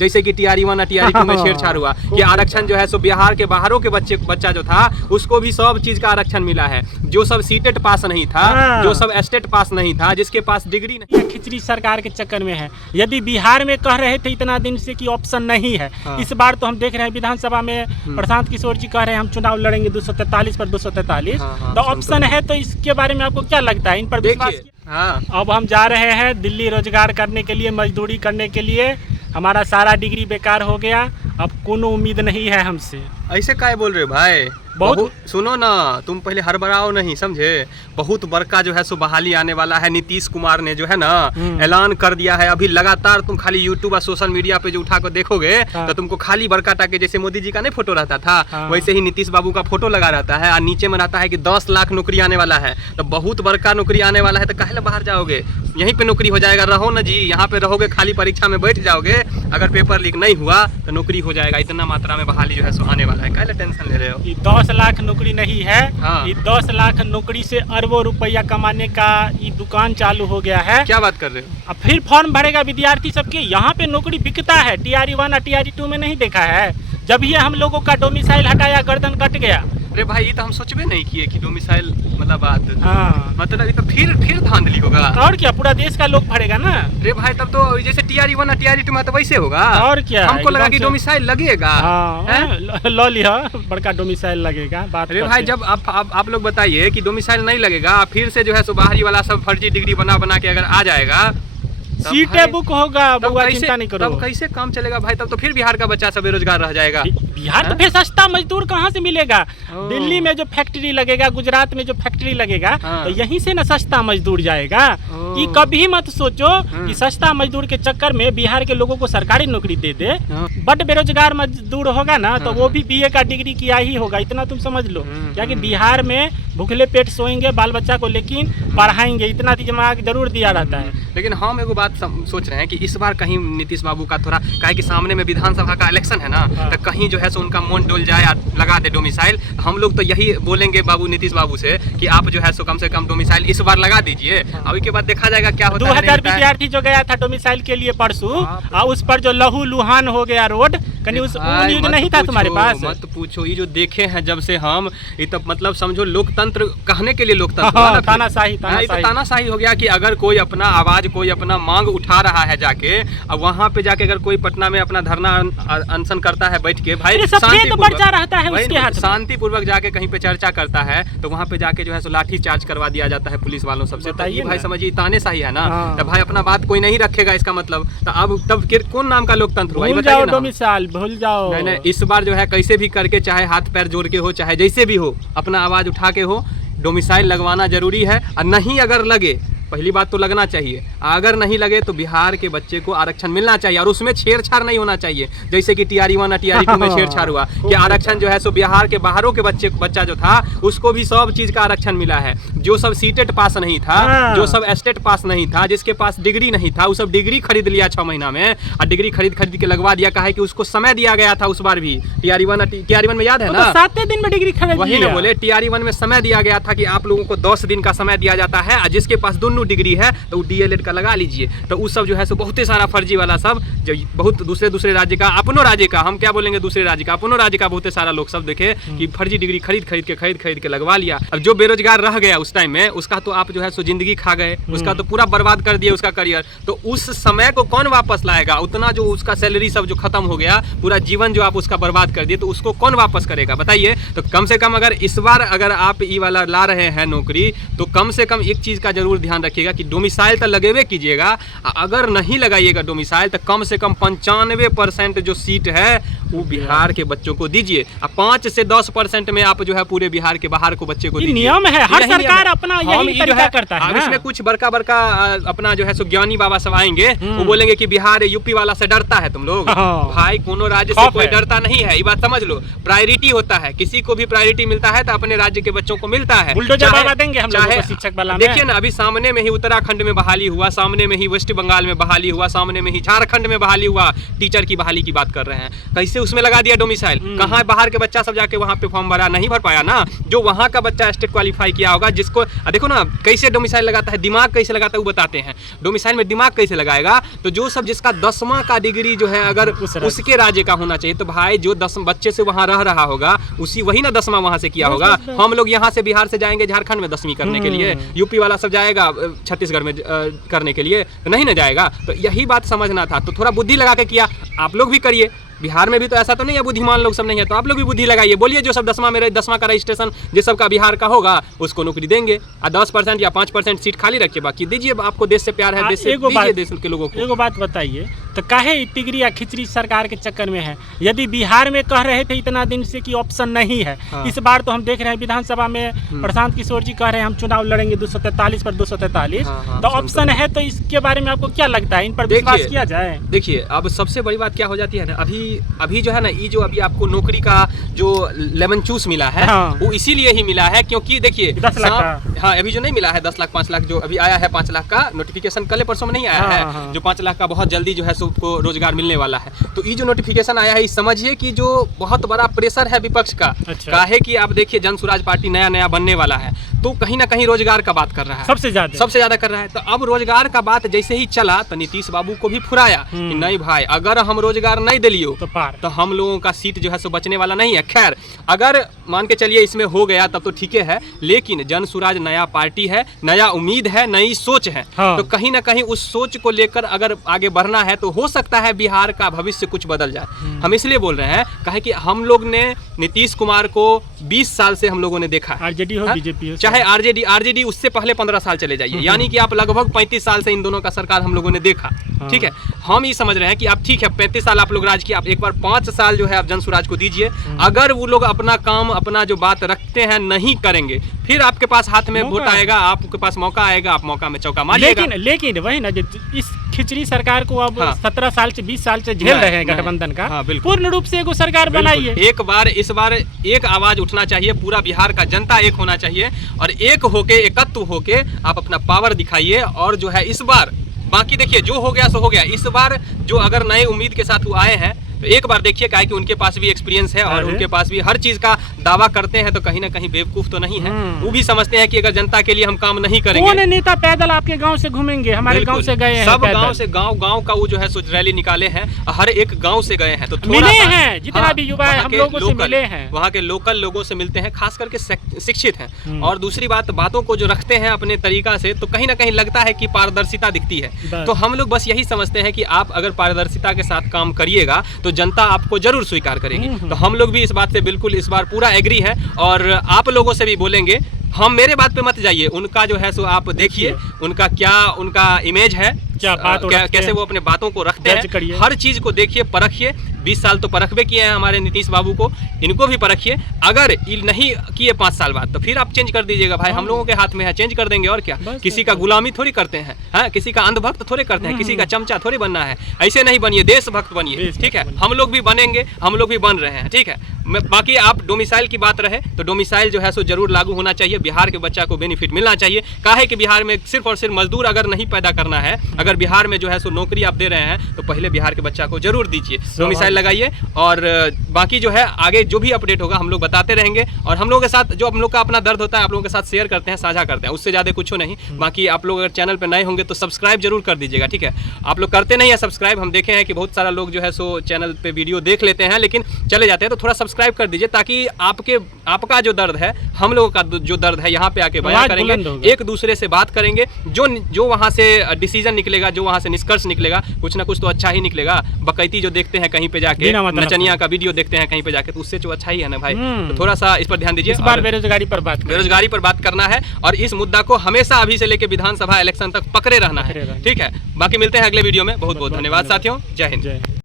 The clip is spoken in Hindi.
जैसे कि टीआरई 1 और टीआरई 2 में छेड़छाड़ हुआ कि आरक्षण जो है सो बिहार के बाहरों के बच्चा जो था उसको भी सब चीज का आरक्षण मिला है। जो सब सीटेट पास नहीं था, जो सब एस्टेट पास नहीं था, जिसके पास डिग्री नहीं। खिचड़ी सरकार के चक्कर में है। यदि बिहार में कह रहे थे इतना दिन से कि ऑप्शन नहीं है, इस बार तो हम देख रहे हैं विधानसभा में प्रशांत किशोर जी कह रहे हैं हम चुनाव लड़ेंगे 243 पर 243। तो ऑप्शन है, तो इसके बारे में आपको क्या लगता है? इन पर विश्वास? अब हम जा रहे हैं दिल्ली रोजगार करने के लिए, मजदूरी करने के लिए। हमारा सारा डिग्री बेकार हो गया, अब कोनो उम्मीद नहीं है हमसे। ऐसे काहे बोल रहे हो भाई? बहुत सुनो ना, तुम पहले हड़बड़ाओ नहीं, समझे? बहुत बड़का जो है सो बहाली आने वाला है। नीतीश कुमार ने जो है ना ऐलान कर दिया है। अभी लगातार तुम खाली यूट्यूब और सोशल मीडिया पे जो उठा कर देखोगे तो तुमको खाली बड़का टाके, जैसे मोदी जी का नहीं फोटो रहता था वैसे ही नीतीश बाबू का फोटो लगा रहता है और नीचे में रहता है कि 10 लाख नौकरी आने वाला है। तो बहुत बड़का नौकरी आने वाला है, तो काहे बाहर जाओगे? यहीं पे नौकरी हो जाएगा। रहो ना जी, यहाँ पे रहोगे, खाली परीक्षा में बैठ जाओगे। अगर पेपर लीक नहीं हुआ तो नौकरी हो जाएगा। इतना मात्रा में बहाली जो है सो आने वाला है, काहे टेंशन ले रहे हो? 10 लाख नौकरी नहीं है, 10 लाख नौकरी से अरबों रुपया कमाने का ये दुकान चालू हो गया है। क्या बात कर रहे हो? अब फिर फॉर्म भरेगा विद्यार्थी सबके। यहाँ पे नौकरी बिकता है। टीआरई 1 और टीआरई 2 में नहीं देखा है? जब ये हम लोगों का डोमिसाइल हटाया गर्दन कट गया। अरे भाई, ये तो हम सोचबे नहीं किए कि डोमिसाइल मतलब बात। मतलब ये तो फिर धांधली होगा। और क्या, पूरा देश का लोग भरेगा ना। अरे भाई, तब तो जैसे टीआरई 1 और टीआरई 2 में तो वैसे होगा। और क्या, हमको लगा कि डोमिसाइल लगेगा। लो लिया, बड़का डोमिसाइल लगेगा। बात अरे भाई, जब आप लोग बताइए कि डोमिसाइल नहीं लगेगा, फिर से जो है सो बाहरी वाला सब फर्जी डिग्री बना के अगर आ जाएगा, सीटें बुक होगा, चिंता नहीं करो। तब कैसे काम चलेगा भाई? तब तो फिर बिहार का बच्चा सब बेरोजगार रह जाएगा। बिहार तो फिर सस्ता मजदूर कहाँ से मिलेगा? दिल्ली में जो फैक्ट्री लगेगा, गुजरात में जो फैक्ट्री लगेगा, तो यहीं से ना सस्ता मजदूर जाएगा। ये कभी मत सोचो कि सस्ता मजदूर के चक्कर में बिहार के लोगों को सरकारी नौकरी दे दे। बट बेरोजगार मजदूर होगा ना तो वो भी बीए का डिग्री किया ही होगा, इतना तुम समझ लो। क्या कि बिहार में भूखले पेट सोएंगे बाल बच्चा को, लेकिन पढ़ाएंगे, इतना दिमाग जरूर दिया रहता है। लेकिन हम एगो बात सोच रहे हैं कि इस बार कहीं नीतीश बाबू का थोड़ा, काहे कि सामने में विधानसभा का इलेक्शन है ना, तो कहीं जो है सो उनका मन डोल जाए और लगा दे डोमिसाइल। हम लोग तो यही बोलेंगे नीतीश बाबू से कि आप जो है सो कम से कम डोमिसाइल इस बार लगा दीजिए। अभी के बाद देखा जाएगा क्या होता है। 2000 विद्यार्थी जो गया था डोमिसाइल के लिए परसों, उस पर जो लहू लुहान हो गया रोड, कहीं उस न्यूज नहीं था तुम्हारे पास? मत पूछो, ये जो देखे हैं जब से हम, ये तो मतलब समझो लोकतंत्र कहने के लिए लोकतंत्र, तानाशाही हो गया कि अगर कोई अपना आवाज, कोई अपना मांग उठा रहा है जाके, अब वहाँ पे जाके अगर कोई पटना में अपना धरना अनशन करता है बैठ के, भाई शांतिपूर्वक जाके कहीं पे चर्चा करता है, तो वहाँ पे जाके जो है सो लाठी चार्ज करवा दिया जाता है पुलिस वालों सबसे। तो ये भाई समझिए तानाशाही है ना। तो भाई अपना बात कोई नहीं रखेगा, इसका मतलब तो अब तब कौन नाम का लोकतंत्र हुआ? भूल जाओ। नहीं, इस बार जो है कैसे भी करके, चाहे हाथ पैर जोड़ के हो, चाहे जैसे भी हो, अपना आवाज उठा के हो, डोमिसाइल लगवाना जरूरी है। और नहीं अगर लगे, पहली बात तो लगना चाहिए, अगर नहीं लगे तो बिहार के बच्चे को आरक्षण मिलना चाहिए और उसमें छेड़छाड़ नहीं होना चाहिए। जैसे कि टीआरई 1 और टीआरई 2 में छेड़छाड़ हुआ कि आरक्षण जो है सो बिहार के बाहरों के बच्चा जो था उसको भी सब चीज का आरक्षण मिला है। जो सब सीटेट पास नहीं था, जो सब एस्टेट पास नहीं था, जिसके पास डिग्री नहीं था, वो सब डिग्री खरीद लिया 6 महीना में, और डिग्री खरीद के लगवा दिया। कहा है कि उसको समय दिया गया था उस बार भी। टीआरई 1 में याद है ना, 7 दिन में डिग्री खरीद, वही ना बोले, टीआरई 1 में समय दिया गया था कि आप लोगों को 10 दिन का समय दिया जाता है, और जिसके पास दोनों डिग्री है तो डीएलएड का लगा लीजिए। तो उस सब जो है सो बहुत सारा फर्जी वाला सब, जो बहुत दूसरे राज्य का, अपनों राज्य का, हम क्या बोलेंगे दूसरे राज्य का, अपनों राज्य का बहुत सारा लोग सब देखे कि फर्जी डिग्री खरीद के लगवा लिया। अब जो बेरोजगार रह गया उस टाइम में, उसका तो आप जो है सो जिंदगी खा गए, उसका तो पूरा बर्बाद कर दिए उसका करियर। तो उस समय को कौन वापस लाएगा? उतना जो उसका सैलरी सब जो खत्म हो गया, पूरा जीवन जो आप उसका बर्बाद कर दिए, तो उसको कौन वापस करेगा बताइए? तो कम से कम अगर इस बार अगर आप ये वाला ला रहे हैं नौकरी, तो कम से कम एक चीज का जरूर ध्यान रखिएगा कि डोमिसाइल तो लगेबे कीजिएगा। अगर नहीं लगाइएगा डोमिसाइल, तो कम से कम 95% जो सीट है वो बिहार के बच्चों को दीजिए। 5 से 10% में आप जो है पूरे बिहार के बाहर को बच्चे को दीजिए। नियम है, हर सरकार अपना यही तरीका करता है। इसमें कुछ बड़का अपना जो है सो ज्ञानी बाबा सब आएंगे, वो बोलेंगे कि बिहार यूपी वाला से डरता है तुम लोग। भाई कोनो राज्य से कोई डरता नहीं है, ये बात समझ लो। प्रायोरिटी होता है, किसी को भी प्रायोरिटी मिलता है तो अपने राज्य के बच्चों को मिलता है। शिक्षक वाला देखिए ना, अभी सामने में ही उत्तराखंड में बहाली हुआ, सामने में ही वेस्ट बंगाल में बहाली हुआ, सामने में ही झारखंड में बहाली हुआ, टीचर की बहाली की बात कर रहे हैं। कैसे से उसमें लगा दिया डोमिसाइल, कहाँ बाहर के बच्चा सब जाके वहाँ पे फॉर्म भरा, नहीं भर पाया ना। जो वहाँ का बच्चा स्टेट क्वालिफाई किया होगा, जिसको देखो ना कैसे डोमिसाइल लगाता है, दिमाग कैसे लगाता है वो बताते हैं। डोमिसाइल में दिमाग कैसे लगाएगा, तो जो सब जिसका 10वां का डिग्री जो है अगर उसके राज्य का होना चाहिए, तो भाई जो 10 बच्चे से वहाँ रह रहा होगा उसी वही ना 10वां वहाँ से किया होगा। हम लोग यहाँ से बिहार से जाएंगे झारखंड में 10वीं करने के लिए, यूपी वाला सब जाएगा छत्तीसगढ़ में करने के लिए, तो नहीं ना जाएगा। तो यही बात समझना था, तो थोड़ा बुद्धि लगा के किया। आप लोग भी करिए, बिहार में भी तो ऐसा तो नहीं है बुद्धिमान लोग सब नहीं है, तो आप लोग भी बुद्धि लगाइए। बोलिए जो सब 10वां का रजिस्ट्रेशन जिस सब का बिहार का होगा उसको नौकरी देंगे, और 10% या 5% सीट खाली रखिए, बाकी दीजिए। आपको देश से प्यार है, देश से दीजिए देश के लोगों को। एगो बात बताइए, तो काहे तिगरी या खिचड़ी सरकार के चक्कर में है? यदि बिहार में कह रहे थे इतना दिन से कि ऑप्शन नहीं है, इस बार तो हम देख रहे हैं विधानसभा में प्रशांत किशोर जी कह रहे हैं हम चुनाव लड़ेंगे 243 पर 243, तो ऑप्शन है, तो इसके बारे में आपको क्या लगता है, इन पर विश्वास किया जाए? देखिए अब सबसे बड़ी बात क्या हो जाती है ना, अभी जो है ना, ये जो अभी आपको नौकरी का जो लेमन चूस मिला है, वो इसीलिए ही मिला है क्योंकि देखिए 10 लाख का, हाँ अभी जो नहीं मिला है 10 लाख 5 लाख जो अभी आया है, 5 लाख का नोटिफिकेशन कल परसों में नहीं आया है, जो 5 लाख का बहुत जल्दी जो है सबको रोजगार मिलने वाला है। तो ये जो नोटिफिकेशन आया है, समझिए कि जो बहुत बड़ा प्रेशर है विपक्ष का, काहे कि आप देखिए जन स्वराज पार्टी नया बनने वाला है, तो कहीं ना कहीं रोजगार का बात कर रहा है, सबसे ज्यादा कर रहा है। तो अब रोजगार का बात जैसे ही चला तो नीतीश बाबू को भी फुराया कि नहीं भाई, अगर हम रोजगार नहीं दिलियो तो हम लोगों का सीट जो है सो बचने वाला नहीं है। खैर अगर मान के चलिए इसमें हो गया तब तो ठीक है, लेकिन जन स्वराज नया पार्टी है, नया उम्मीद है, नई सोच है, तो कहीं ना कहीं उस सोच को लेकर अगर आगे बढ़ना है तो हो सकता है बिहार का भविष्य कुछ बदल जाए। हम इसलिए बोल रहे हैं कहे कि हम लोग ने नीतीश कुमार को 20 साल से हम लोगों ने देखा, आरजेडी हो बीजेपी हो, चाहे आरजेडी उससे पहले 15 साल चले जाइए, यानी कि आप लगभग 35 साल से इन दोनों का सरकार हम लोगों ने देखा। ठीक है, हम ये समझ रहे हैं कि आप ठीक है 35 साल आप लोग राज किया, आप एक बार 5 साल जो है आप जन स्वराज को दीजिए। अगर वो लोग अपना काम अपना जो बात रखते हैं नहीं करेंगे, फिर आपके पास हाथ में वोट आएगा, आपके पास मौका आएगा, आप मौका में चौका मारिएगा। लेकिन वही ना, इस खिचड़ी सरकार को अब 17 साल से 20 साल से झेल रहे हैं गठबंधन का, पूर्ण रूप से एगो सरकार बनाइए। इस बार एक आवाज उठना चाहिए, पूरा बिहार का जनता एक होना चाहिए, और एक होके एकत्व होके आप अपना पावर दिखाइए। और जो है इस बार बाकी देखिए जो हो गया सो हो गया, इस बार जो अगर नए उम्मीद के साथ वो आए हैं तो एक बार देखिए क्या है कि उनके पास भी एक्सपीरियंस है और उनके पास भी हर चीज का दावा करते हैं, तो कहीं ना कहीं बेवकूफ तो नहीं है। वो भी समझते हैं कि अगर जनता के लिए हम काम नहीं करेंगे, कौन नेता पैदल आपके गांव से घूमेंगे? हमारे गांव से गए हैं, सब गांव से गांव का वो जो है रैली निकाले हैं, हर एक गांव से गए हैं, तो मिले हैं जितना भी युवा है हम लोगों से मिले हैं, वहाँ के लोकल लोगों से मिलते हैं, खास करके शिक्षित हैं। और दूसरी बात, बातों को जो रखते हैं अपने तरीका से, तो कहीं ना कहीं लगता है कि पारदर्शिता दिखती है। तो हम लोग बस यही समझते हैं कि आप अगर पारदर्शिता के साथ काम करिएगा तो जनता आपको जरूर स्वीकार करेगी। तो हम लोग भी इस बात से बिल्कुल इस बार पूरा एग्री है, और आप लोगों से भी बोलेंगे, हम मेरे बात पे मत जाइए, उनका जो है सो आप देखिए उनका क्या उनका इमेज है, कैसे वो अपने बातों को रखते हैं, हर चीज को देखिए, परखिए। 20 साल तो परखबे किए हैं हमारे नीतीश बाबू को, इनको भी परखिए। अगर नहीं किए 5 साल बाद तो फिर आप चेंज कर दीजिएगा भाई, हम लोगों के हाथ में है, चेंज कर देंगे और क्या। किसी का गुलामी थोड़ी करते हैं, हाँ, किसी का अंधभक्त थोड़े करते हैं, किसी का चमचा थोड़ी बनना है। ऐसे नहीं बनिए, देशभक्त बनिए, ठीक है। हम लोग भी बनेंगे, हम लोग भी बन रहे हैं, ठीक है। बाकी आप डोमिसाइल की बात रहे तो डोमिसाइल जो है सो जरूर लागू होना चाहिए, बिहार के बच्चा को बेनिफिट मिलना चाहिए। काहे कि बिहार में सिर्फ और सिर्फ मजदूर अगर नहीं पैदा करना है, अगर बिहार में जो है सो नौकरी आप दे रहे हैं तो पहले बिहार के बच्चा को जरूर दीजिए, डोमिसाइल लगाइए। और बाकी जो है आगे जो भी अपडेट होगा हम लोग बताते रहेंगे, और हम लोगों के साथ जो हम लोग का अपना दर्द होता है आप लोगों के साथ शेयर करते हैं, साझा करते हैं, उससे ज़्यादा कुछ नहीं। बाकी आप लोग अगर चैनल पर नए होंगे तो सब्सक्राइब जरूर कर दीजिएगा, ठीक है। आप लोग करते नहीं है सब्सक्राइब, हम देखे हैं कि बहुत सारा लोग जो है सो चैनल पे वीडियो देख लेते हैं लेकिन चले जाते हैं, तो थोड़ा सब्सक्राइब कर दीजिए, ताकि आपका जो दर्द है, हम लोगों का जो दर्द है, यहाँ पे आके बयां करेंगे, एक दूसरे से बात करेंगे, जो वहाँ से डिसीजन निकलेगा, जो वहाँ से निष्कर्ष निकलेगा, कुछ ना कुछ तो अच्छा ही निकलेगा। बकैती जो देखते हैं कहीं पे जाके, नचनिया का वीडियो देखते हैं कहीं पे जाके, तो उससे जो अच्छा ही है ना भाई। तो थोड़ा सा इस पर ध्यान दीजिए। इस बार बेरोजगारी पर बात करना है, और इस मुद्दा को हमेशा अभी से लेके विधानसभा इलेक्शन तक पकड़े रहना है, ठीक है। बाकी मिलते हैं अगले वीडियो में। बहुत बहुत धन्यवाद साथियों, जय हिंद।